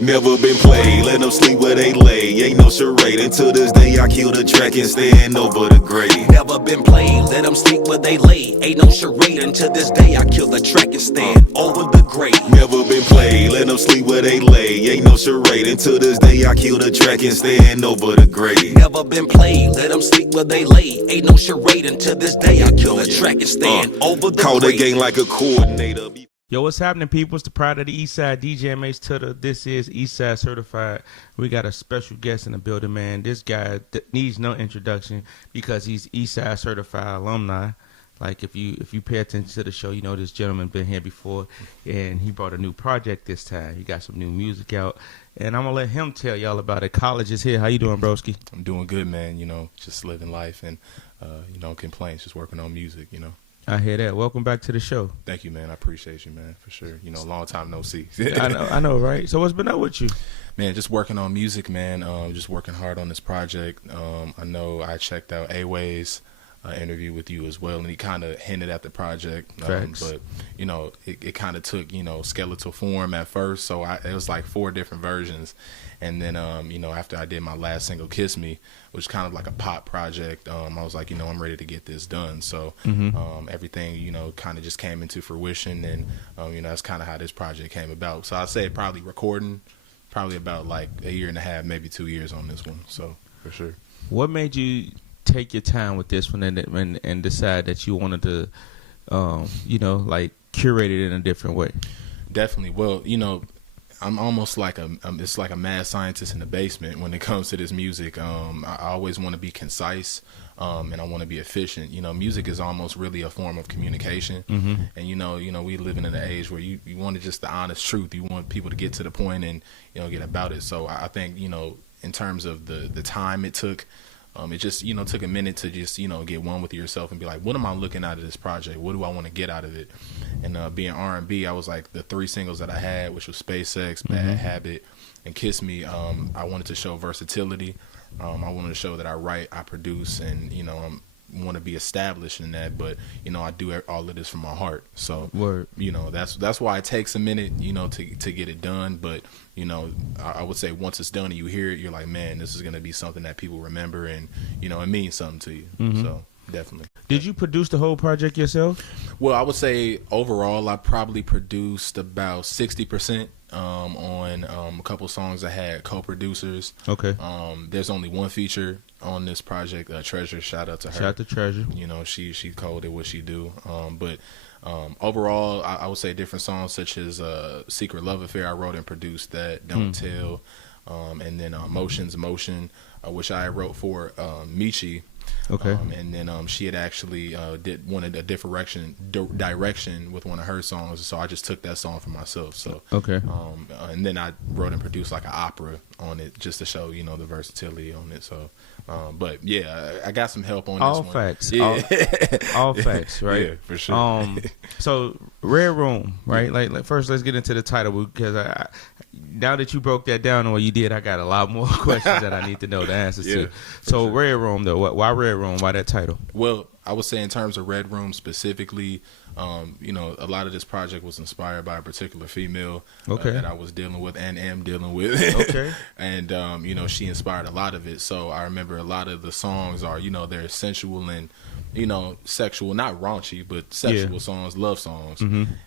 Never been played, let them sleep where they lay. Ain't no charade. Until this day, I kill the track and stand over the grave. Never been played, let them sleep where they lay. Ain't no charade. Until this day, I kill the track and stand over the grave. Never been played, let them sleep where they lay. Ain't no charade. Until this day, I kill the track and stand over the grave. Never been played, let them sleep where they lay. Ain't no charade. Until this day, I kill the track and stand over the Call grave. the game like a coordinator. Yo, what's happening, people? It's the Pride of the East Side, DJ Mace Tutter. This is East Side Certified. We got a special guest in the building, man. This guy needs no introduction because he's East Side Certified alumni. Like, if you pay attention to the show, you know this gentleman been here before, and he brought a new project this time. He got some new music out, and I'm going to let him tell y'all about it. Kollege is here. How you doing, broski? I'm doing good, man. You know, just living life and, complaints, just working on music, you know. I hear that. Welcome back to the show. Thank you, man. I appreciate you, man, for sure. You know, long time no see. I know, right? So what's been up with you? Man, just working on music, man. Just working hard on this project. I know I checked out A-Way's interview with you as well, and he kind of hinted at the project. But, you know, it kind of took, you know, skeletal form at first. So it was like 4 different versions. And then, after I did my last single, Kiss Me, which is kind of like a pop project, I was like, I'm ready to get this done. So everything, kind of just came into fruition. And, that's kind of how this project came about. So I'd say probably recording, probably about like a year and a half, maybe 2 years on this one. So for sure. What made you take your time with this one and decide that you wanted to, curate it in a different way? Definitely. Well, I'm almost like it's like a mad scientist in the basement when it comes to this music. I always want to be concise, and I want to be efficient. Music is almost really a form of communication. And we living in an age where you want just the honest truth. You want people to get to the point and get about it. So I think in terms of the time it took. It just, took a minute to just, get one with yourself and be like, what am I looking out of this project? What do I want to get out of it? And being R&B, I was like the 3 singles that I had, which was SpaceX, Bad Habit, and Kiss Me. I wanted to show versatility. I wanted to show that I write, I produce, and, want to be established in that, but I do all of this from my heart. So Word. That's why it takes a minute to get it done, but I would say once it's done and you hear it, you're like, man, this is going to be something that people remember, and it means something to you. So definitely. Did you produce the whole project yourself? Well, I would say overall I probably produced about 60%. On a couple songs I had co-producers. Okay. There's only one feature on this project, Treasure. Shout out to her. Shout out to Treasure. She coded what she do. But overall, I would say different songs such as Secret Love Affair. I wrote and produced that. Don't Tell. And then Motion, which I wrote for Michi. Okay. And then she had actually wanted a different direction with one of her songs, so I just took that song for myself. So okay. And then I wrote and produced like an opera on it just to show the versatility on it. So, but yeah, I got some help on all this facts. one. Yeah. All facts, right? Yeah, for sure. So Red Room, right? Like first, let's get into the title because now that you broke that down on what you did, I got a lot more questions that I need to know the answers to. So sure. Red Room, though, why Red Room? Why that title? Well, I would say in terms of Red Room specifically, a lot of this project was inspired by a particular female that I was dealing with and am dealing with. Okay. And, she inspired a lot of it. So I remember a lot of the songs are, they're sensual and, sexual, not raunchy, but sexual songs, love songs.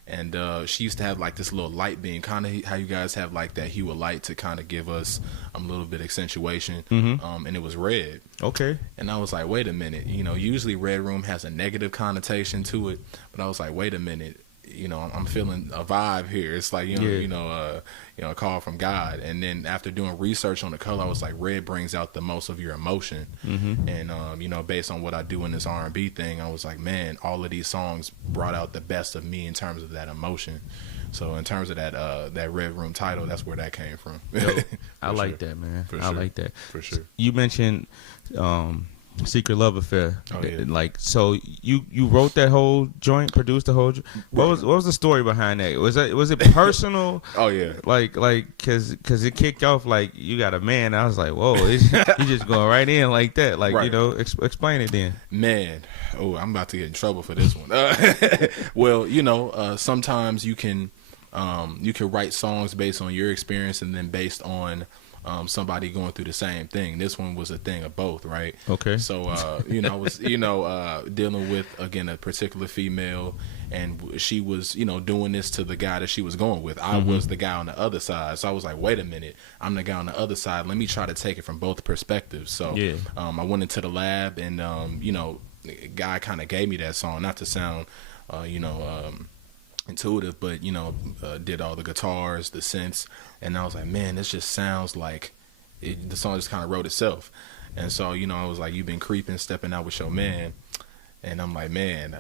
And she used to have like this little light beam, kind of how you guys have like that hue of light to kind of give us a little bit of accentuation. And it was red. Okay. And I was like, wait a minute, usually Red Room has a negative connotation to it, but I was like, wait a minute, I'm feeling a vibe here. It's like, a call from God. And then after doing research on the color, I was like, red brings out the most of your emotion. And, based on what I do in this R&B thing, I was like, man, all of these songs brought out the best of me in terms of that emotion. So in terms of that Red Room title, that's where that came from. I like that, man. I like that. For sure. You mentioned Secret Love Affair. Oh, yeah. Like, so you wrote that whole joint, produced the whole what was the story behind that? Was it personal? Oh yeah. Like cuz it kicked off like you got a man. I was like, whoa, you just going right in like that. Like, right. Explain it then. Man, I'm about to get in trouble for this one. Well, sometimes you can you can write songs based on your experience and then based on somebody going through the same thing. This one was a thing of both, right? Okay. So, I was, dealing with, again, a particular female, and she was, doing this to the guy that she was going with. I was the guy on the other side. So I was like, wait a minute, I'm the guy on the other side. Let me try to take it from both perspectives. So I went into the lab, and, the guy kind of gave me that song, not to sound, intuitive, but did all the guitars, the synths, and I was like, man, this just sounds like the song just kind of wrote itself. And so I was like, you've been creeping, stepping out with your man, and I'm like, man,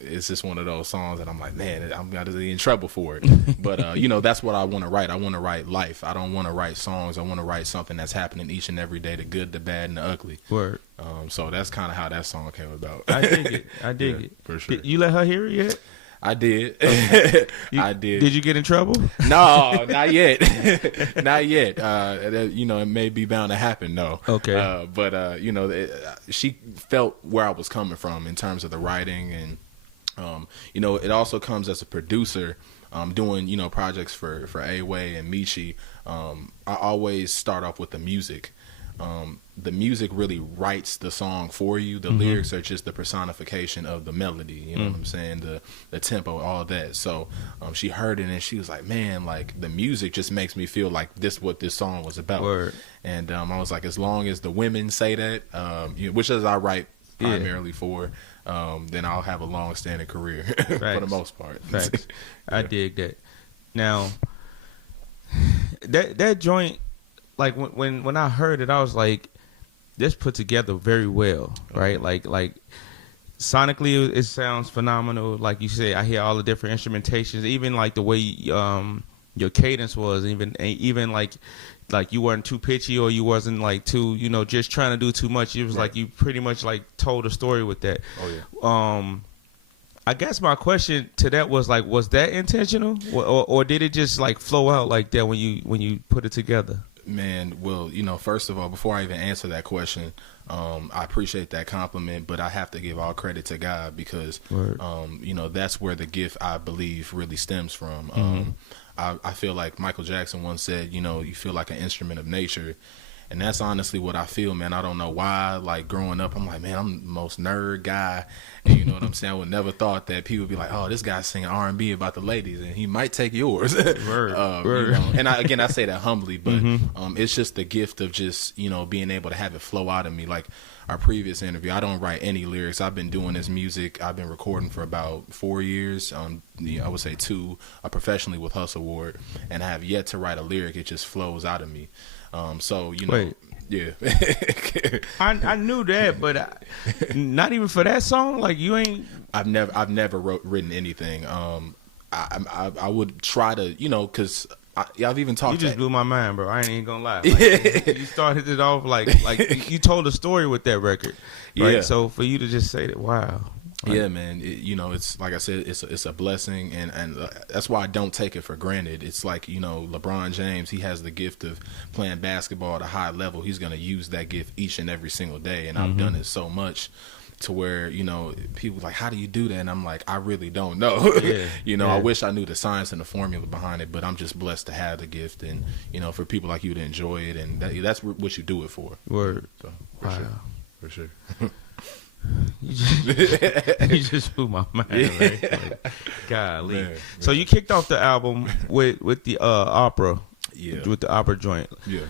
it's just one of those songs that I'm like, man, I'm gonna be in trouble for it. But that's what I want to write. I want to write life. I don't want to write songs. I want to write something that's happening each and every day, the good, the bad, and the ugly. Word. So that's kind of how that song came about. I dig it. I dig it. For sure. You let her hear it yet? I did. I did. Did you get in trouble? No, not yet. Not yet. It may be bound to happen. No. Okay. But she felt where I was coming from in terms of the writing, and it also comes as a producer, doing projects for A-Way and Michi. I always start off with the music. The music really writes the song for you. The lyrics are just the personification of the melody. You know what I'm saying? The tempo, all that. So she heard it and she was like, man, like the music just makes me feel like this what this song was about. Word. And I was like, as long as the women say that, which is I write primarily for, then I'll have a long-standing career for the most part. Facts. I dig that. Now, that joint, like when I heard it, I was like, this put together very well, right? Like sonically, it sounds phenomenal. Like you said, I hear all the different instrumentations, even like the way your cadence was, even like you weren't too pitchy or you wasn't like too, just trying to do too much. It was like you pretty much like told a story with that. Oh yeah. I guess my question to that was like, was that intentional, or did it just like flow out like that when you put it together? Man, well, first of all, before I even answer that question, I appreciate that compliment, but I have to give all credit to God because, that's where the gift, I believe, really stems from. I feel like Michael Jackson once said, you feel like an instrument of nature. And that's honestly what I feel, man. I don't know why. Like growing up, I'm like, man, I'm the most nerd guy. And you know what I'm saying? I would never thought that people would be like, oh, this guy's singing R&B about the ladies, and he might take yours. Word. And I say that humbly, but it's just the gift of just being able to have it flow out of me. Like our previous interview, I don't write any lyrics. I've been doing this music. I've been recording for about 4 years. I would say 2 professionally with Hustle Ward, and I have yet to write a lyric. It just flows out of me. Wait. Yeah. I knew that, but not even for that song. Like you ain't. I've never written anything. I would try to, because I've even talked. You just blew my mind, bro. I ain't even gonna lie. Like, you started it off like you told a story with that record, right? Yeah. So for you to just say that, wow. Yeah, man. It's like I said, it's a blessing, and that's why I don't take it for granted. It's like LeBron James, he has the gift of playing basketball at a high level. He's gonna use that gift each and every single day, and I've done it so much to where people are like, how do you do that? And I'm like, I really don't know. I wish I knew the science and the formula behind it, but I'm just blessed to have the gift, and for people like you to enjoy it, and that's what you do it for. Word. So, for sure. You just blew my mind, right? Like, golly. Man. So you kicked off the album with the opera, with the opera joint. Yeah.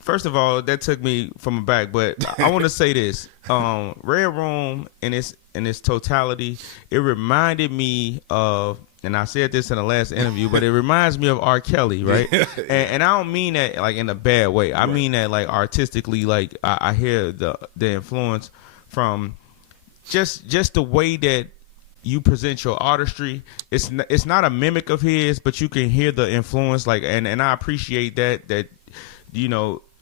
First of all, that took me from back, but I want to say this: Red Room in its totality, it reminded me of, and I said this in the last interview, but it reminds me of R. Kelly, right? And I don't mean that like in a bad way. I mean that like artistically, like I hear the influence from just the way that you present your artistry. It's not a mimic of his, but you can hear the influence. Like, and I appreciate that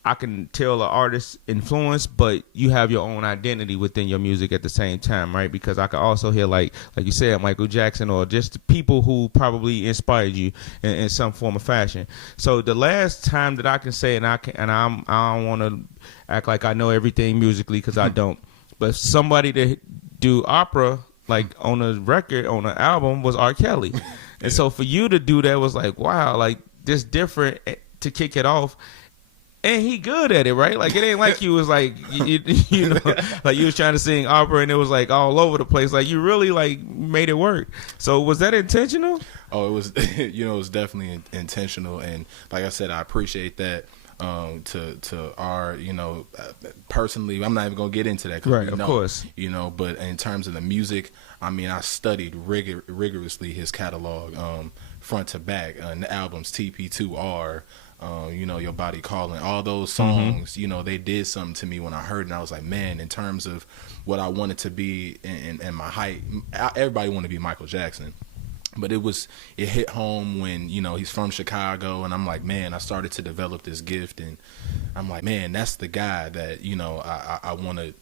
I can tell the artist's influence, but you have your own identity within your music at the same time, right? Because I can also hear like you said, Michael Jackson, or just people who probably inspired you in some form of fashion. So the last time that I can say, I don't want to act like I know everything musically, because I don't. But somebody to do opera like on a record, on an album, was R. Kelly. And so for you to do that was like, wow, like this different to kick it off. And he good at it, right? Like, it ain't like you was like, you know, like you was trying to sing opera and it was like all over the place. Like, you really like made it work. So was that intentional? Oh, it was, you know, it was definitely intentional. And like I said, I appreciate that. To our, you know, personally, I'm not even gonna get into that, right? Of course, you know. But in terms of the music, I mean, I studied rigorously his catalog, front to back, the albums TP2R, you know, Your Body Calling, all those songs. You know, they did something to me when I heard it, and I was like, man, in terms of what I wanted to be and my height, everybody wanted to be Michael Jackson. But it hit home when, you know, he's from Chicago, and I'm like, man, I started to develop this gift, and I'm like, man, that's the guy that, you know, I want to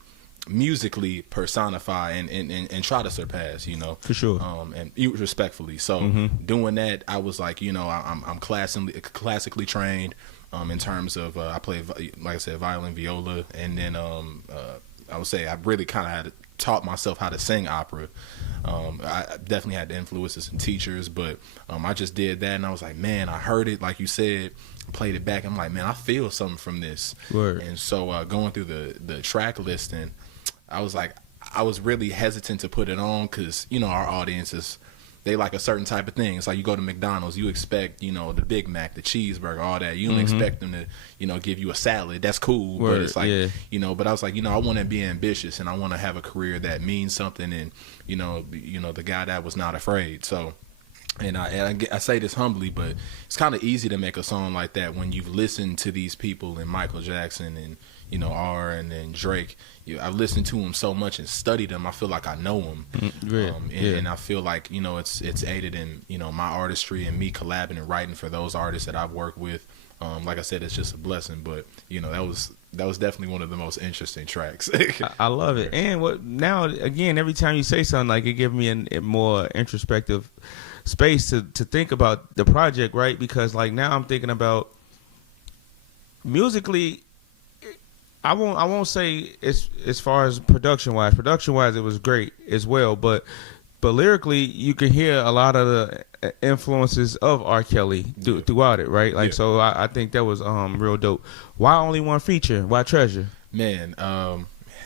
musically personify and try to surpass, you know. For sure. And respectfully. So doing that, I was like, you know, I'm classically trained in terms of, I play, like I said, violin, viola, and then I would say I really kind of had taught myself how to sing opera. I definitely had the influences and teachers, but I just did that, and I was like, man, I heard it, like you said, played it back. I'm like, man, I feel something from this. Word. And so going through the track listing, I was like, I was really hesitant to put it on because, you know, our audiences, they like a certain type of thing. It's like you go to McDonald's, you expect, you know, the Big Mac, the cheeseburger, all that. You don't expect them to, you know, give you a salad. That's cool. Word, but it's like, you know, but I was like, you know, I want to be ambitious and I want to have a career that means something. And, you know, the guy that was not afraid. So, and I say this humbly, but it's kind of easy to make a song like that when you've listened to these people and Michael Jackson and, you know, R and then Drake. I've listened to them so much and studied them. I feel like I know them, and I feel like, you know, it's aided in, you know, my artistry and me collabing and writing for those artists that I've worked with. Like I said, it's just a blessing. But, you know, that was definitely one of the most interesting tracks. I love it. And what now again, every time you say something, like, it gives me a more introspective space to think about the project, right? Because like now I'm thinking about musically. I won't say as far as production wise it was great as well, but lyrically you can hear a lot of the influences of R. Kelly throughout it, right? Like, so I think that was real dope. Why only one feature? Why Treasure? Man,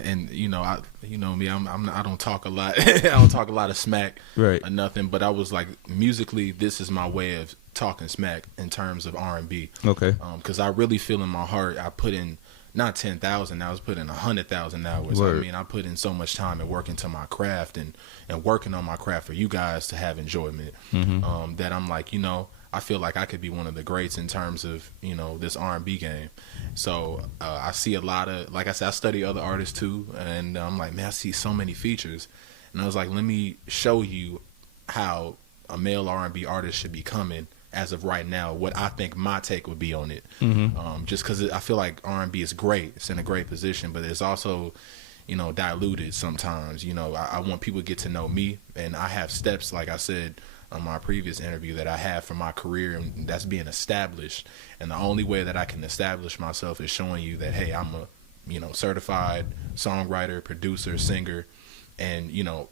and you know, me, I don't talk a lot. I don't talk a lot of smack, right, or nothing. But I was like, musically, this is my way of talking smack in terms of R&B. Okay. Because I really feel in my heart, I put in not 10,000 hours, put in 100,000 hours. Word. I mean, I put in so much time and work into my craft and working on my craft for you guys to have enjoyment. That I'm like, you know, I feel like I could be one of the greats in terms of, you know, this R&B game. So I see a lot of, like I said, I study other artists too, and I'm like, man, I see so many features, and I was like, let me show you how a male R&B artist should be coming as of right now, what I think my take would be on it. Just because I feel like R&B is great, it's in a great position, but it's also, you know, diluted sometimes. You know, I want people to get to know me, and I have steps, like I said on my previous interview, that I have for my career, and that's being established. And the only way that I can establish myself is showing you that, hey, I'm a, you know, certified songwriter, producer, singer, and, you know,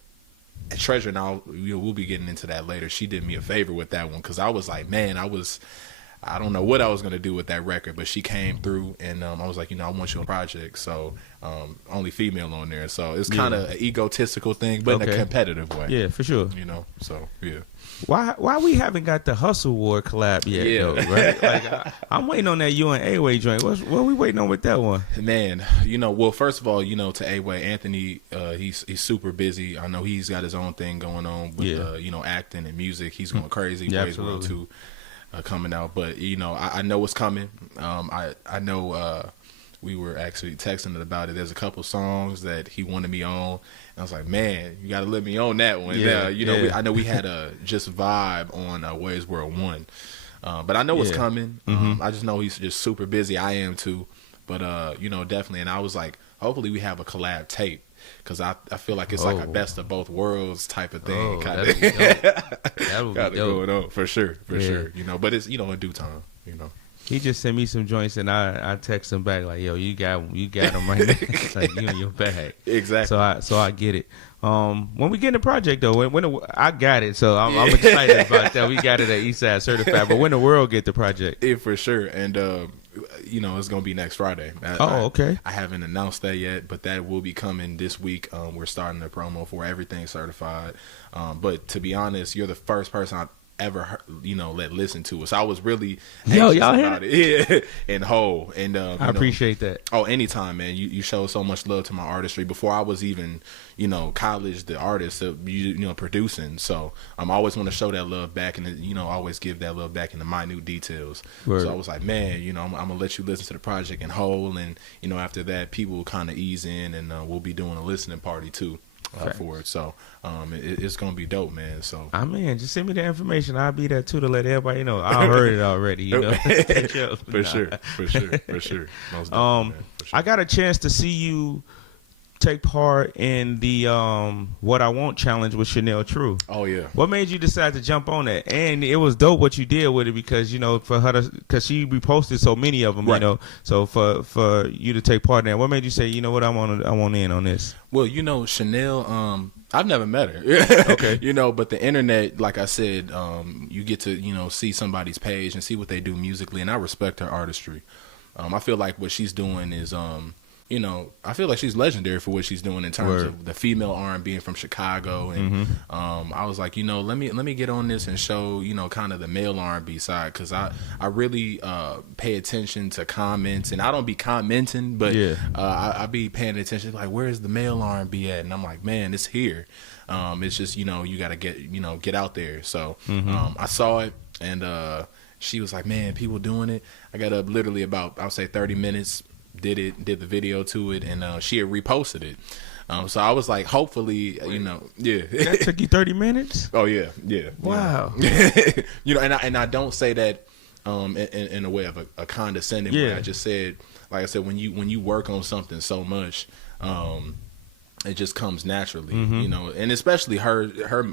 Treasure, now we'll be getting into that later. She did me a favor with that one, because I was like, man, I don't know what I was going to do with that record, but she came through, and I was like, you know, I want you on a project. So only female on there. So it's kind of an egotistical thing, but in a competitive way. Yeah, for sure. You know, so yeah. Why we haven't got the Hustle War collab yet, though, right? Like, I'm waiting on that you and A-Way joint. What we waiting on with that one? Man, you know, well, first of all, you know, to A-Way, Anthony, he's super busy. I know he's got his own thing going on with, you know, acting and music. He's going crazy. Yeah, Ways World 2 coming out. But, you know, I know what's coming. I know we were actually texting about it. There's a couple songs that he wanted me on. And I was like, man, you got to let me on that one. You know, I know we had a just vibe on Ways World 1. But I know what's coming. I just know he's just super busy. I am too. But, you know, definitely. And I was like, hopefully we have a collab tape. Because I feel like it's like a best of both worlds type of thing. That'd be dope. Got it going on. For sure. You know, but it's, you know, in due time, you know. He just sent me some joints, and I text him back like, "Yo, you got them right there." It's like you in your bag. Exactly. So I get it. When we get in the project though, when I got it, so I'm excited about that. We got it at Eastside Certified, but when the world get the project? Yeah, for sure. And it's gonna be next Friday. Okay. I haven't announced that yet, but that will be coming this week. We're starting the promo for everything certified. But to be honest, you're the first person I've ever heard, let listen to us. I was really anxious about it. Yeah, and whole. And I appreciate that. Oh, anytime, man. You show so much love to my artistry before I was even college, the artist, producing. So I always want to show that love back, and always give that love back in the minute details. Word. So I was like, man, I'm gonna let you listen to the project in whole, and after that, people will kind of ease in, and we'll be doing a listening party too. For it, so it's gonna be dope, man. So just send me the information. I'll be there too to let everybody know. I heard it already, for sure. Most definitely, man, for sure. I got a chance to see you take part in the What I Want challenge with Chanel True. Oh yeah. What made you decide to jump on that? And it was dope what you did with it because for her because she reposted so many of them, right. So for you to take part in that, what made you say, you know what, I want in on this? Well, Chanel, I've never met her. Okay. But the internet, like I said, you get to see somebody's page and see what they do musically, and I respect her artistry. I feel like what she's doing is I feel like she's legendary for what she's doing in terms of the female R&B from Chicago, and I was like, let me get on this and show kind of the male R&B side, because I really pay attention to comments, and I don't be commenting, but I be paying attention like, where's the male R&B at? And I'm like, man, it's here. It's just you got to get out there. So I saw it, and she was like, man, people doing it. I got up literally about, I would say 30 minutes. Did the video to it, and she had reposted it. So I was like, hopefully, That took you 30 minutes? Oh yeah. Wow. And I don't say that in a way of a condescending way. I just said, like I said, when you work on something so much, it just comes naturally, and especially her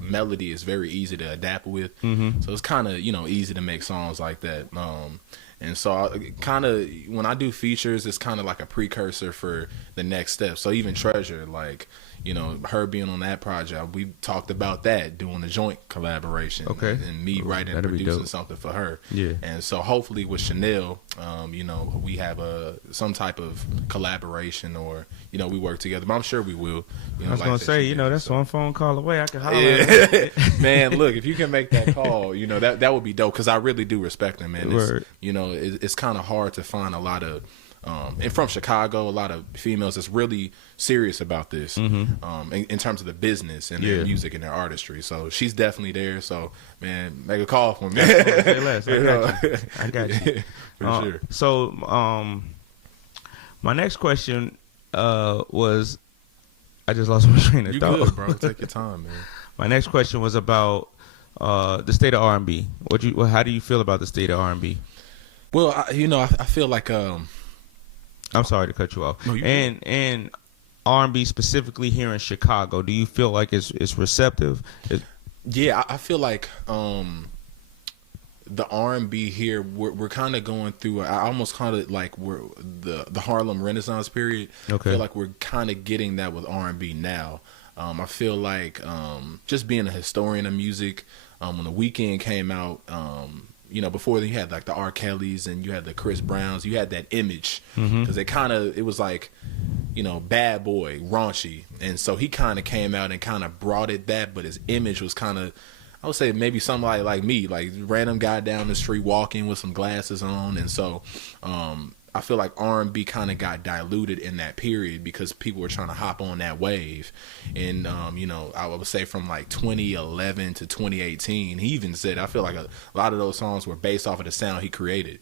melody is very easy to adapt with. So it's kind of easy to make songs like that. And so when I do features, it's kind of like a precursor for the next step. So even Treasure, like, her being on that project, we talked about that, doing a joint collaboration. Okay. And me writing and producing something for her. Yeah. And so hopefully with Chanel, we have some type of collaboration, or, we work together. But I'm sure we will. I was going to say, that's one phone call away. I can holler. Yeah. Man, look, if you can make that call, that would be dope, because I really do respect them, man. It's kind of hard to find a lot of, and from Chicago, a lot of females that's really serious about this, in terms of the business and their music and their artistry. So she's definitely there. So, man, make a call for me. Say less. I got you. For sure. So, my next question was, I just lost my train of thought. You good, bro? Take your time, man. My next question was about the state of R&B. How do you feel about the state of R&B? Well, I feel like I'm sorry to cut you off. No, and R&B specifically here in Chicago, do you feel like it's receptive? Yeah, I feel like the R&B here, we're kind of going through. I almost kind of like we're the Harlem Renaissance period. Okay. I feel like we're kind of getting that with R&B now. I feel like just being a historian of music, when The Weeknd came out. Before you had like the R. Kellys and you had the Chris Browns, you had that image, because it was like, bad boy, raunchy. And so he kind of came out and kind of brought it that, but his image was kind of, I would say maybe somebody like me, like random guy down the street walking with some glasses on. And so, I feel like R&B kind of got diluted in that period because people were trying to hop on that wave. And, I would say from like 2011 to 2018, he even said, I feel like a lot of those songs were based off of the sound he created.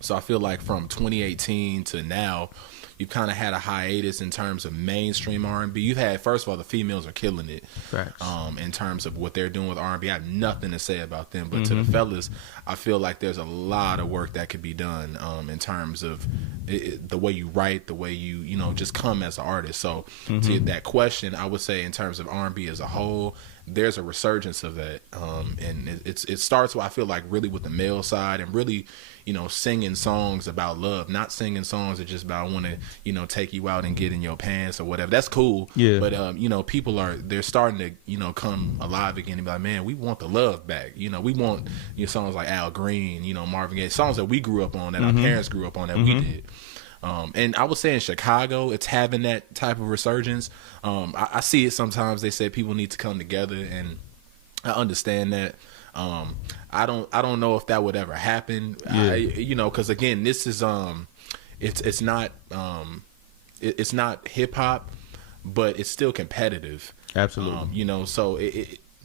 So I feel like from 2018 to now, you've kind of had a hiatus in terms of mainstream R&B. You've had, first of all, the females are killing it. Facts. In terms of what they're doing with R&B. I have nothing to say about them. But to the fellas, I feel like there's a lot of work that could be done in terms of the way you write, the way you know, just come as an artist. So to that question, I would say in terms of R&B as a whole, there's a resurgence of that. And it starts, I feel like, really with the male side and really, you know, singing songs about love, not singing songs that just about, I want to, you know, take you out and get in your pants or whatever. That's cool. Yeah. But, you know, people they're starting to, you know, come alive again and be like, man, we want the love back. You know, we want, you know, songs like Al Green, you know, Marvin Gaye, songs that we grew up on, that our parents grew up on, that we did. And I would say in Chicago, it's having that type of resurgence. I see it sometimes. They say people need to come together, and I understand that. I don't know if that would ever happen. Yeah. You know, because again, this is it's not hip hop, but it's still competitive. Absolutely. You know, so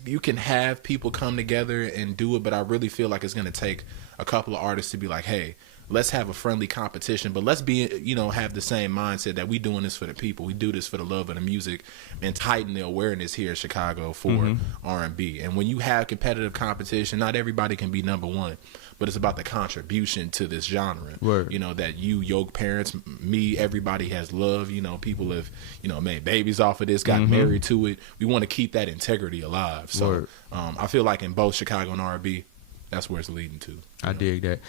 you can have people come together and do it, but I really feel like it's going to take a couple of artists to be like, hey, let's have a friendly competition, but let's be, you know, have the same mindset that we doing this for the people. We do this for the love of the music, and heighten the awareness here in Chicago for R&B. And when you have competitive competition, not everybody can be number one, but it's about the contribution to this genre. Word. You know, that your parents, me, everybody has love. You know, people have, you know, made babies off of this, got married to it. We want to keep that integrity alive. So I feel like in both Chicago and R&B, that's where it's leading to. I dig that.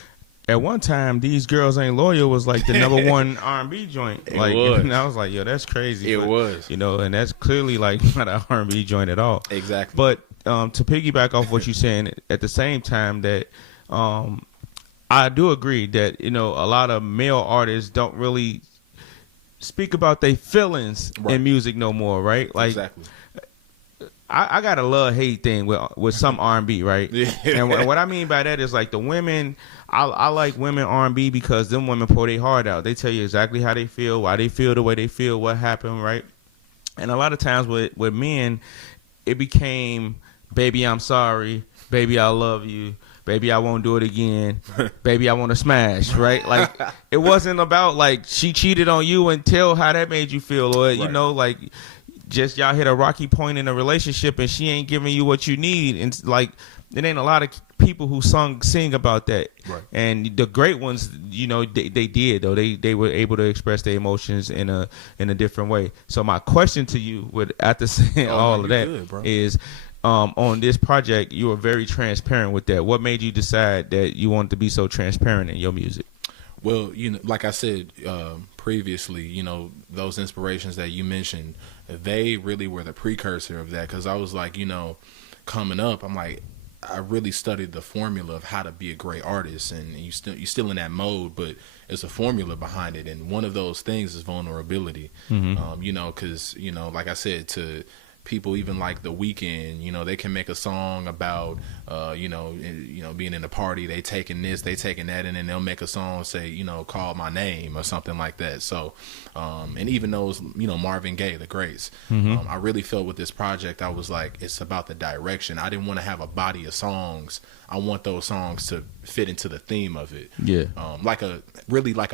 At one time, These Girls Ain't Loyal was like the number one R&B joint. It Like, was. And I was like, yo, that's crazy. It But, was. You know, and that's clearly like not an R&B joint at all. Exactly. But to piggyback off what you're saying, at the same time that I do agree that, you know, a lot of male artists don't really speak about their feelings in music no more, right? Like, exactly. I got a love-hate thing with some R&B, right? Yeah. And what I mean by that is like the women, I like women R&B because them women pour their heart out. They tell you exactly how they feel, why they feel the way they feel, what happened, right? And a lot of times with men, it became, baby, I'm sorry, baby, I love you, baby, I won't do it again, baby, I want to smash, right? Like, it wasn't about like she cheated on you and tell how that made you feel, or, you know, like, just y'all hit a rocky point in a relationship and she ain't giving you what you need. And like, it ain't a lot of people who sing about that. Right. And the great ones, you know, they did though. They were able to express their emotions in a different way. So my question to you, after saying all of that, is on this project, you were very transparent with that. What made you decide that you wanted to be so transparent in your music? Well, you know, like I said previously, you know, those inspirations that you mentioned, they really were the precursor of that. Because I was like, you know, coming up, I'm like, I really studied the formula of how to be a great artist, and you're still in that mode, but there's a formula behind it, and one of those things is vulnerability. You know, because, you know, like I said, to people even like The Weeknd, you know, they can make a song about, you know, being in a party, they taking this, they taking that, and then they'll make a song, say, you know, call my name or something like that. So, and even those, you know, Marvin Gaye, the greats, I really felt with this project, I was like, it's about the direction. I didn't want to have a body of songs. I want those songs to fit into the theme of it. Yeah. Like a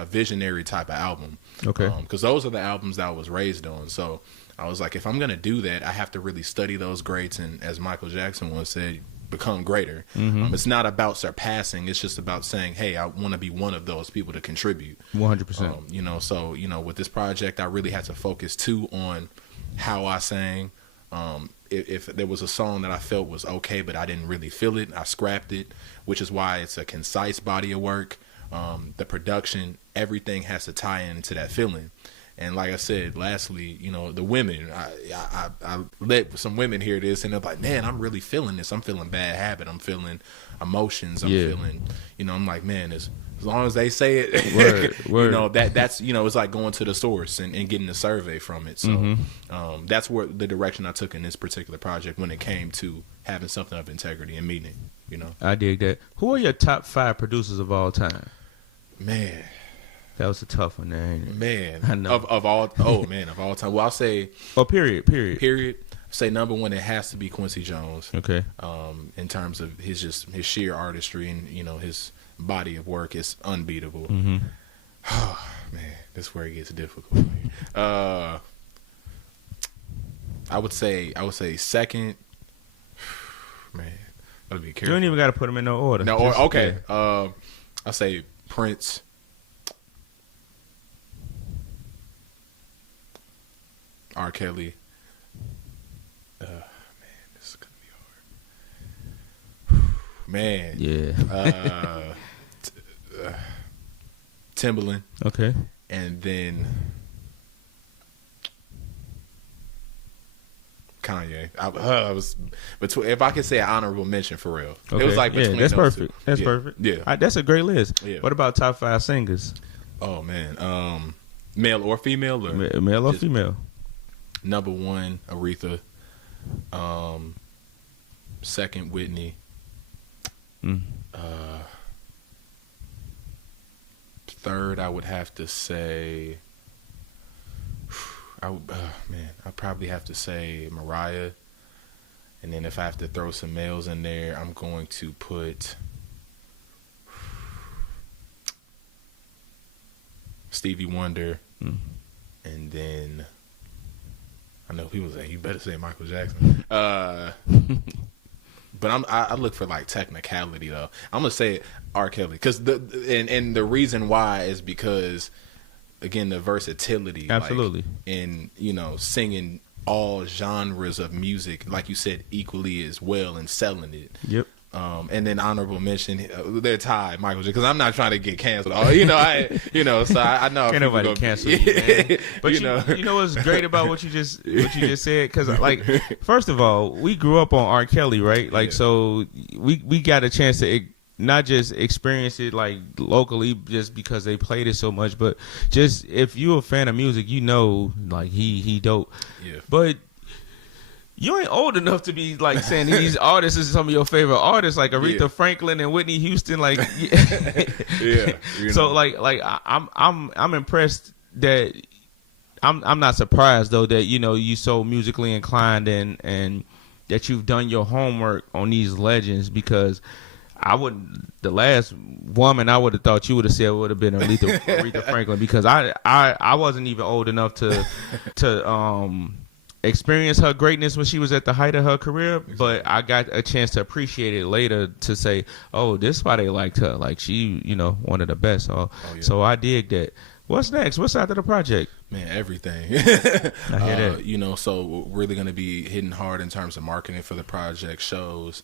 visionary type of album. Okay. Because those are the albums that I was raised on. So I was like, if I'm going to do that, I have to really study those greats. And as Michael Jackson once said, become greater. It's not about surpassing. It's just about saying, hey, I want to be one of those people to contribute. 100%. You know, so, you know, with this project, I really had to focus too on how I sang. If there was a song that I felt was okay, but I didn't really feel it, I scrapped it, which is why it's a concise body of work. The production, everything has to tie into that feeling. And like I said, lastly, you know, the women, I let some women hear this and they're like, man, I'm really feeling this. I'm feeling Bad Habit. I'm feeling emotions. I'm feeling, you know, I'm like, man, as long as they say it, word. You know, that's, you know, it's like going to the source and getting a survey from it. So that's where the direction I took in this particular project when it came to having something of integrity and meaning, you know. I dig that. Who are your top 5 producers of all time? Man. That was a tough one there, ain't it? Man. I know. Of all time. Well, I'll say. Oh, period. Say number one, it has to be Quincy Jones. Okay. In terms of his sheer artistry and, you know, his body of work is unbeatable. Mm-hmm. Oh man, this is where it gets difficult. I would say second. Man, gotta be You careful. don't even got to put them in no order. No, Just- okay. yeah. I say Prince. R. Kelly. Man, this is gonna be hard. Man. Yeah. Timberland, Okay. and then Kanye. I was between. If I could say an honorable mention for real, Okay. it was like between that's those perfect. two. That's Yeah. perfect. Yeah. That's a great list. Yeah. What about top 5 singers? Oh man. Male or female? Or Male or just- female? Number 1, Aretha. Second, Whitney. Mm. Third, I would have to say. I'd probably have to say Mariah. And then if I have to throw some males in there, I'm going to put Stevie Wonder. Mm. And then I know people say you better say Michael Jackson. But I look for like technicality though. I'm gonna say R. Kelly because the reason why is because again the versatility. Absolutely. Like, in singing all genres of music, like you said, equally as well and selling it. Yep. And then honorable mention, they're tied, Michael, because I'm not trying to get canceled. So I know. Can't nobody cancel you, man. But you know what's great about what you just said? Because like, first of all, we grew up on R. Kelly, right? Like, Yeah. so we got a chance to not just experience it like locally, just because they played it so much, but just if you're a fan of music, like he dope. Yeah. But you ain't old enough to be like saying these artists is some of your favorite artists, like Aretha Yeah. Franklin and Whitney Houston. Like, Yeah. so like I'm impressed that I'm not surprised though that you so musically inclined and that you've done your homework on these legends, because the last woman I would have thought you would have said would have been Aretha Franklin, because I wasn't even old enough to experience her greatness when she was at the height of her career, but I got a chance to appreciate it later to say, oh, this is why they liked her. Like, she, one of the best. So, yeah. so I dig that. What's next? What's after the project? Man, everything. I hear that. So we're really going to be hitting hard in terms of marketing for the project, shows,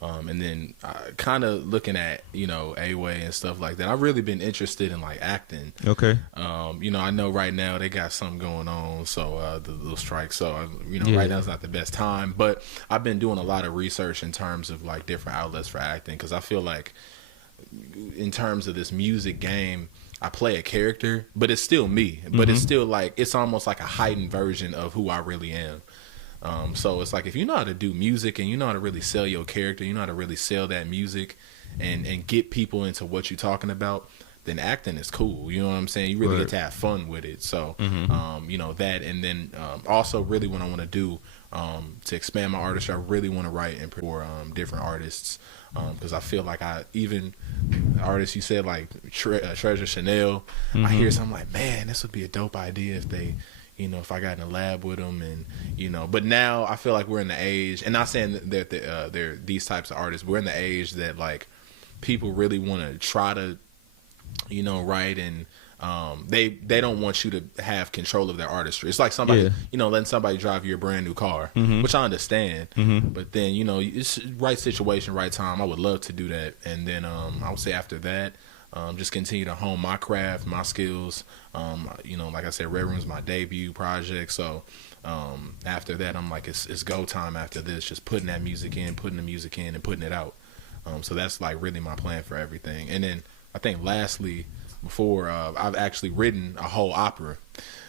and then kind of looking at, A-Way and stuff like that. I've really been interested in, like, acting. Okay. I know right now they got something going on, so the little strike. So, Yeah. right now is not the best time. But I've been doing a lot of research in terms of, like, different outlets for acting, because I feel like in terms of this music game, I play a character, but it's still me. But it's still like, it's almost like a heightened version of who I really am. So it's like, if you know how to do music and you know how to really sell your character, you know how to really sell that music and get people into what you're talking about, then acting is cool. You know what I'm saying? You really Right. get to have fun with it. So, that, and then also really what I want to do to expand my artistry, I really want to write and for different artists, because I feel like even artists you said like Treasure Chanel, I hear something like, man, this would be a dope idea if they, if I got in a lab with them, and but now I feel like we're in the age, and not saying that they're these types of artists, we're in the age that like people really want to try to write, and they don't want you to have control of their artistry. It's like somebody, letting somebody drive you a brand new car, which I understand. But then, it's right situation, right time. I would love to do that. And then I would say after that, just continue to hone my craft, my skills. Like I said, Red Room's my debut project. So after that, I'm like, it's go time after this. Just putting the music in, and putting it out. So that's like really my plan for everything. And then I think lastly, before I've actually written a whole opera.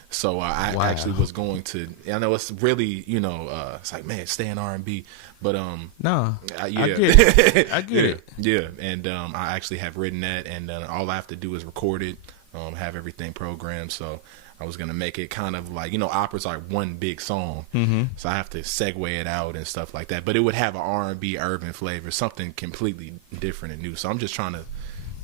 So I actually was going to, I know it's really, it's like, man, stay in R&B, but No, yeah. I get it. I get it. Yeah, and I actually have written that, and all I have to do is record it, have everything programmed. So I was gonna make it kind of like, opera's like one big song, so I have to segue it out and stuff like that. But it would have an R&B urban flavor, something completely different and new. So I'm just trying to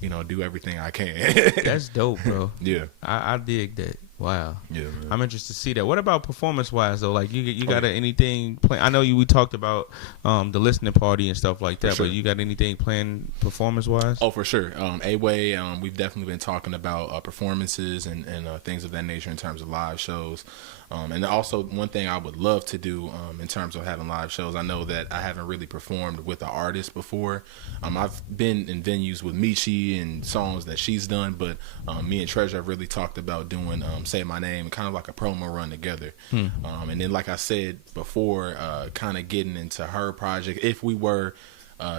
do everything I can. That's dope, bro. Yeah. I dig that. Wow. Yeah, man. I'm interested to see that. What about performance wise though? Like you got anything planned? I know we talked about the listening party and stuff like that, sure. but you got anything planned performance wise? Oh, for sure. A-Way, we've definitely been talking about performances and things of that nature in terms of live shows. And also one thing I would love to do in terms of having live shows, I know that I haven't really performed with an artist before. I've been in venues with Michi and songs that she's done, but me and Treasure have really talked about doing Say My Name, kind of like a promo run together. And then, like I said before, kind of getting into her project, if we were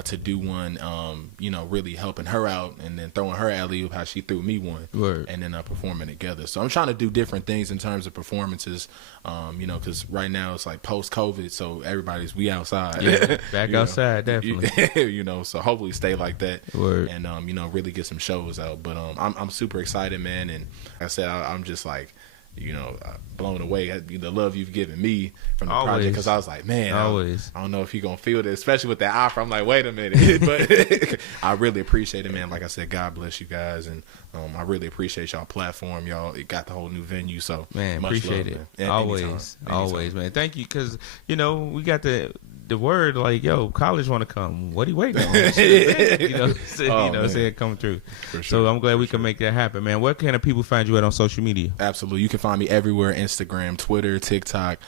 to do one, really helping her out and then throwing her alley-oop how she threw me one. Word. And then performing together. So I'm trying to do different things in terms of performances, because right now it's like post-COVID, so we outside. Yeah, back outside, definitely. So hopefully stay like that. Word. And, really get some shows out. But I'm super excited, man. And like I said, I'm just like, blown away at the love you've given me from the project, because I was like, man, I don't know if you're gonna feel this, especially with that offer. I'm like, wait a minute. But I really appreciate it, man. Like I said, God bless you guys, and I really appreciate y'all platform. Y'all got the whole new venue, so man, much appreciate love, it. man. Yeah, Always, man. Thank you, because we got the word like, yo, college want to come. What are you waiting on? Say it come through. For sure. So I'm glad we can make that happen, man. Where can people find you at on social media? Absolutely. You can find me everywhere: Instagram, Twitter, TikTok,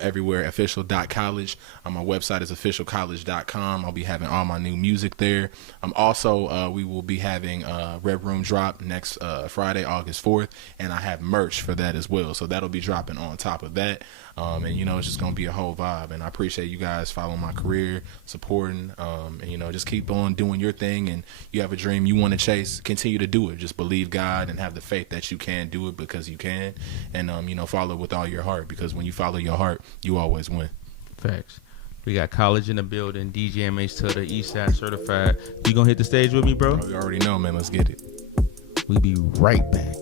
everywhere. Official.college. My website is officialcollege.com. I'll be having all my new music there. Also, we will be having Red Room drop next Friday, August 4th, and I have merch for that as well. So that'll be dropping on top of that. And it's just gonna be a whole vibe, and I appreciate you guys following my career, supporting, and just keep on doing your thing. And you have a dream you want to chase, continue to do it. Just believe God and have the faith that you can do it, because you can. And follow with all your heart, because when you follow your heart, you always win. Facts. We got College in the building, DJ MH to the Eastside Certified. You gonna hit the stage with me, bro? You already know, man. Let's get it. We be right back.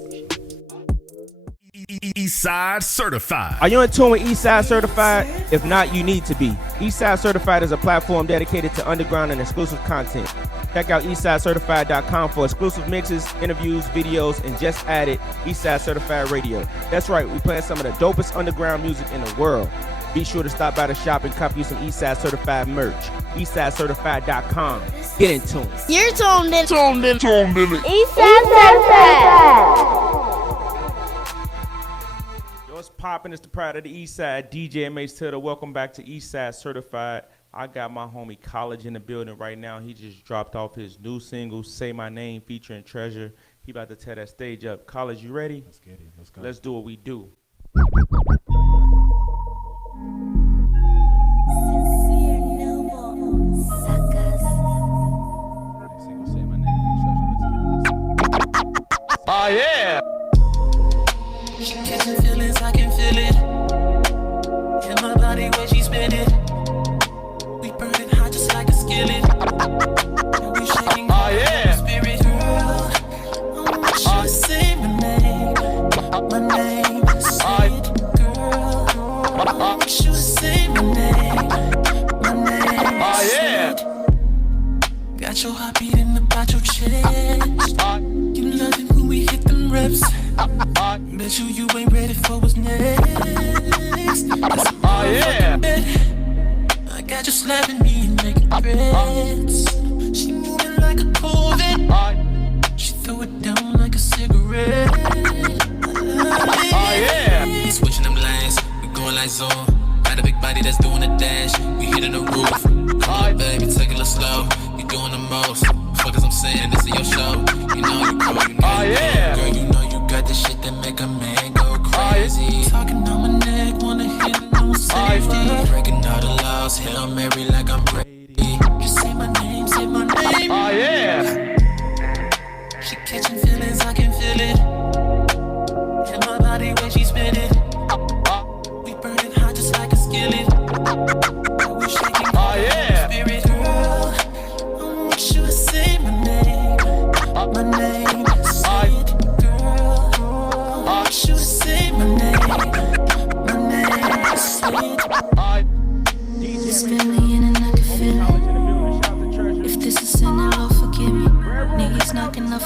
Eastside Certified. Are you in tune with Eastside Certified? If not, you need to be. Eastside Certified is a platform dedicated to underground and exclusive content. Check out eastsidecertified.com for exclusive mixes, interviews, videos, and just added Eastside Certified Radio. That's right, we play some of the dopest underground music in the world. Be sure to stop by the shop and copy some Eastside Certified merch. eastsidecertified.com. Get in tune. You're tuned in. Eastside Certified. What's poppin'? It's the pride of the Eastside, DJ MH Tiller. Welcome back to Eastside Certified. I got my homie Kollege in the building right now. He just dropped off his new single, Say My Name, featuring Treasure. He about to tear that stage up. Kollege, you ready? Let's get it. Let's go. Let's do what we do. Oh yeah. She catching feelings, I can feel it. In my body when she spin it. We burning hot just like a skillet. And we shaking spirit. Girl, I want you to say my name. My name is it. Girl, I want you to say my name. My name is it. Got your heart beating about your chest. You love it when we hit them reps. Bet you ain't ready for what's next. I got you slapping me and making threats. She moving like a Corvette. She throw it down like a cigarette. Switching them lanes, we going like Zone. Got a big body that's doing a dash. We hitting the roof. Come on, baby, take it a little slow. You doing the most. Fuck as I'm saying, this is your show. You know you cool, you know you cool. Girl, you know you got the shit that make a man go crazy. Talking on my neck, wanna hit no safety. Breaking all the laws, Hail Mary like I'm Brady. Just say my name, say my name. Oh yeah. She catching feelings, I can feel it. In my body when she spin it. We burning hot just like a skillet. We shaking spirit. Girl, I want you to say my name. My name is it. Girl, I want you to say my name. My name is it. Steadily in and I can feel it. If this is sin, then Lord forgive me. Niggas knocking off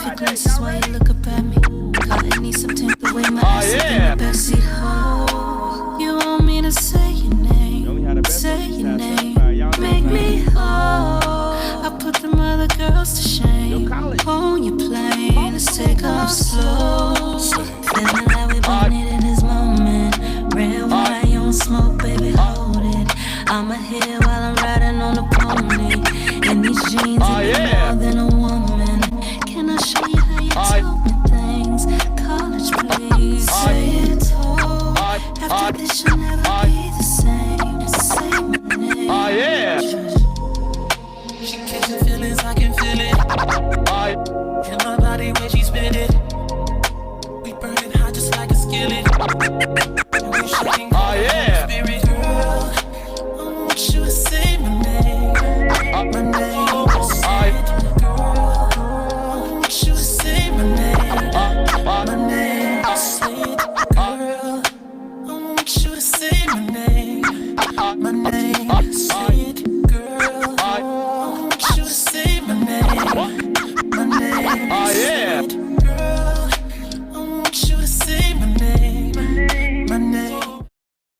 why you look up at me. Cotton needs some tint the way my ass is in the backseat. Oh, you want me to say your name, say your name, make me whole. I put them other girls to shame. On your plane, let's take off slow. Feeling like we both needed this moment. Red wine, you don't smoke, baby, hold it. I'ma hit while I'm riding on a pony. In these jeans, more than a woman. Can I show you how you told me things? College, please. Say it all. After this, you'll never be the same. Say my name. She catching feelings, I can feel it. In my body when she spin it. We burning hot just like a skillet. And we shaking spirit, girl. I want you to say my name. My name. Say it, girl. I want you to say my name. My name. Say it, girl. I want you to say my name. My name. Say it, girl. I want you to say my name.